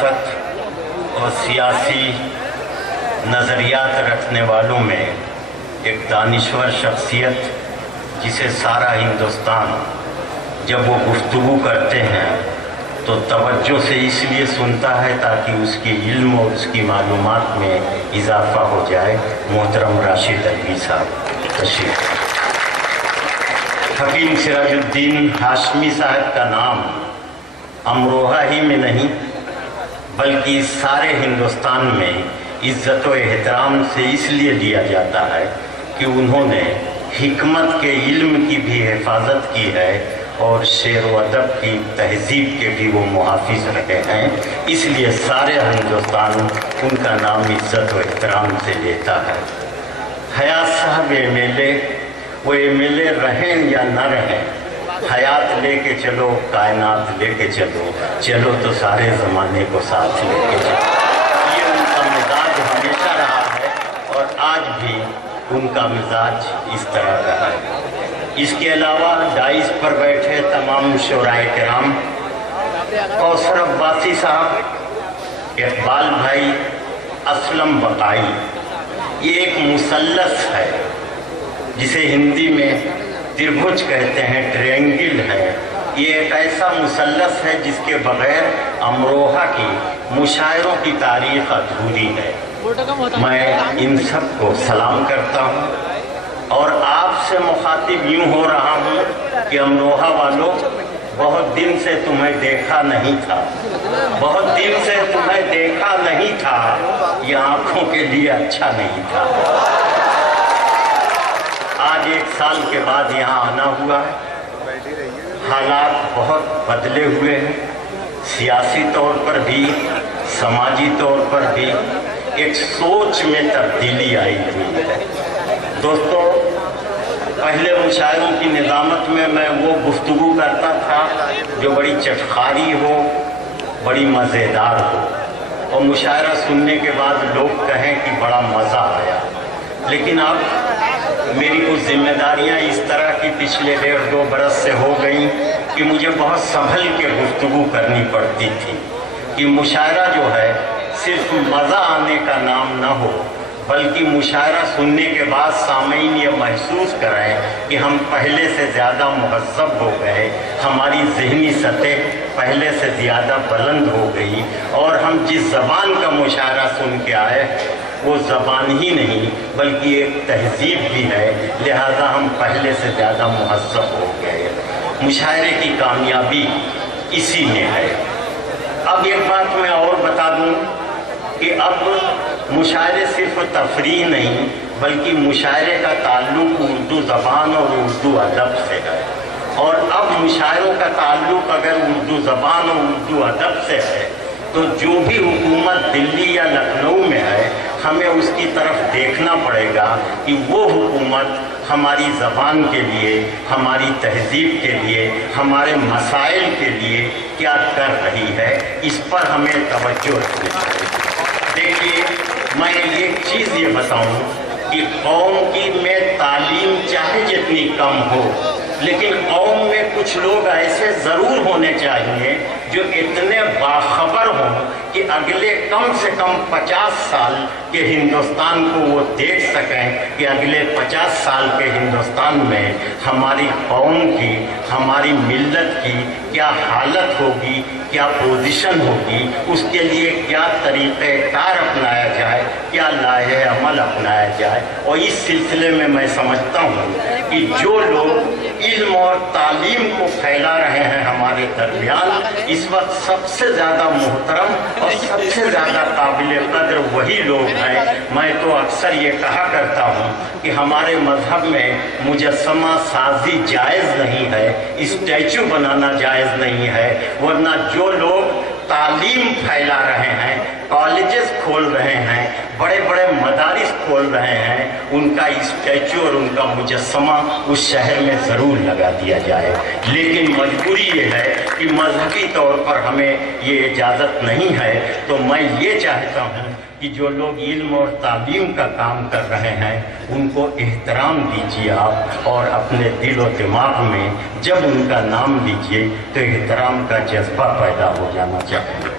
سیاست اور سیاسی نظریات رکھنے والوں میں ایک دانشور شخصیت جسے سارا ہندوستان جب وہ گفتگو کرتے ہیں تو توجہ سے اس لیے سنتا ہے تاکہ اس کے علم اور اس کی معلومات میں اضافہ ہو جائے، محترم راشد الوی صاحب تشریف۔ حکیم سراج الدین ہاشمی صاحب کا نام امروہہ ہی میں نہیں بلکہ سارے ہندوستان میں عزت و احترام سے اس لیے لیا جاتا ہے کہ انہوں نے حکمت کے علم کی بھی حفاظت کی ہے اور شعر و ادب کی تہذیب کے بھی وہ محافظ رہے ہیں، اس لیے سارے ہندوستان ان کا نام عزت و احترام سے لیتا ہے۔ حیات صاحب MLA، وہ MLA رہیں یا نہ رہیں، حیات لے کے چلو، کائنات لے کے چلو، چلو تو سارے زمانے کو ساتھ لے کے چلو۔ یہ ان کا مزاج ہمیشہ رہا ہے اور آج بھی ان کا مزاج اس طرح کا ہے۔ اس کے علاوہ ڈائز پر بیٹھے تمام شعراء کرام، کوثر عباسی صاحب، اقبال بھائی، اسلم بقائی، یہ ایک مثلث ہے جسے ہندی میں تربھج کہتے ہیں، ٹرینگل ہے۔ یہ ایک ایسا مثلث ہے جس کے بغیر امروہہ کی مشاعروں کی تاریخ ادھوری ہے۔ میں ان سب کو سلام کرتا ہوں اور آپ سے مخاطب یوں ہو رہا ہوں کہ امروہہ والوں، بہت دن سے تمہیں دیکھا نہیں تھا، بہت دن سے تمہیں دیکھا نہیں تھا، یہ آنکھوں کے لیے اچھا نہیں تھا۔ آج 1 سال کے بعد یہاں آنا ہوا ہے، حالات بہت بدلے ہوئے ہیں، سیاسی طور پر بھی، سماجی طور پر بھی ایک سوچ میں تبدیلی آئی ہوئی ہے۔ دوستو، پہلے مشاعروں کی نظامت میں وہ گفتگو کرتا تھا جو بڑی چٹخاری ہو، بڑی مزیدار ہو، اور مشاعرہ سننے کے بعد لوگ کہیں کہ بڑا مزہ آیا۔ لیکن اب میری کچھ ذمہ داریاں اس طرح کی پچھلے 1.5-2 برس سے ہو گئیں کہ مجھے بہت سنبھل کے گفتگو کرنی پڑتی تھی کہ مشاعرہ جو ہے صرف مزہ آنے کا نام نہ ہو، بلکہ مشاعرہ سننے کے بعد سامعین یہ محسوس کریں کہ ہم پہلے سے زیادہ مہذب ہو گئے، ہماری ذہنی سطح پہلے سے زیادہ بلند ہو گئی، اور ہم جس زبان کا مشاعرہ سن کے آئے وہ زبان ہی نہیں بلکہ ایک تہذیب بھی ہے، لہذا ہم پہلے سے زیادہ مہذب ہو گئے۔ مشاعرے کی کامیابی اسی میں ہے۔ اب ایک بات میں اور بتا دوں کہ اب مشاعرے صرف تفریح نہیں بلکہ مشاعرے کا تعلق اردو زبان اور اردو ادب سے ہے، اور اب مشاعروں کا تعلق اگر اردو زبان اور اردو ادب سے ہے تو جو بھی حکومت دلی یا لکھنؤ میں ہے ہمیں اس کی طرف دیکھنا پڑے گا کہ وہ حکومت ہماری زبان کے لیے، ہماری تہذیب کے لیے، ہمارے مسائل کے لیے کیا کر رہی ہے، اس پر ہمیں توجہ رکھنی پڑے گی۔ دیکھیے، میں ایک چیز یہ بتاؤں کہ قوم کی میں تعلیم چاہے جتنی کم ہو لیکن قوم میں کچھ لوگ ایسے ضرور ہونے چاہیے جو اتنے باخبر ہوں کہ اگلے کم سے کم 50 سال کے ہندوستان کو وہ دیکھ سکیں کہ اگلے 50 سال کے ہندوستان میں ہماری قوم کی، ہماری ملت کی کیا حالت ہوگی، کیا پوزیشن ہوگی، اس کے لیے کیا طریقہ کار اپنایا جائے، کیا لائحہ عمل اپنایا جائے۔ اور اس سلسلے میں میں سمجھتا ہوں کہ جو لوگ علم اور تعلیم کو پھیلا رہے ہیں ہمارے درمیان، اس وقت سب سے زیادہ محترم اور سب سے زیادہ قابل قدر وہی لوگ ہیں۔ میں تو اکثر یہ کہا کرتا ہوں کہ ہمارے مذہب میں مجسمہ سازی جائز نہیں ہے، اسٹیچو بنانا جائز نہیں ہے، ورنہ جو لوگ تعلیم پھیلا رہے ہیں، کالجز کھول رہے ہیں، بڑے بڑے مدارس کھول رہے ہیں، ان کا اسٹیچو اور ان کا مجسمہ اس شہر میں ضرور لگا دیا جائے۔ لیکن مجبوری یہ ہے کہ مذہبی طور پر ہمیں یہ اجازت نہیں ہے، تو میں یہ چاہتا ہوں کہ جو لوگ علم اور تعلیم کا کام کر رہے ہیں ان کو احترام دیجیے آپ، اور اپنے دل و دماغ میں جب ان کا نام لیجیے تو احترام کا جذبہ پیدا ہو جانا چاہیے۔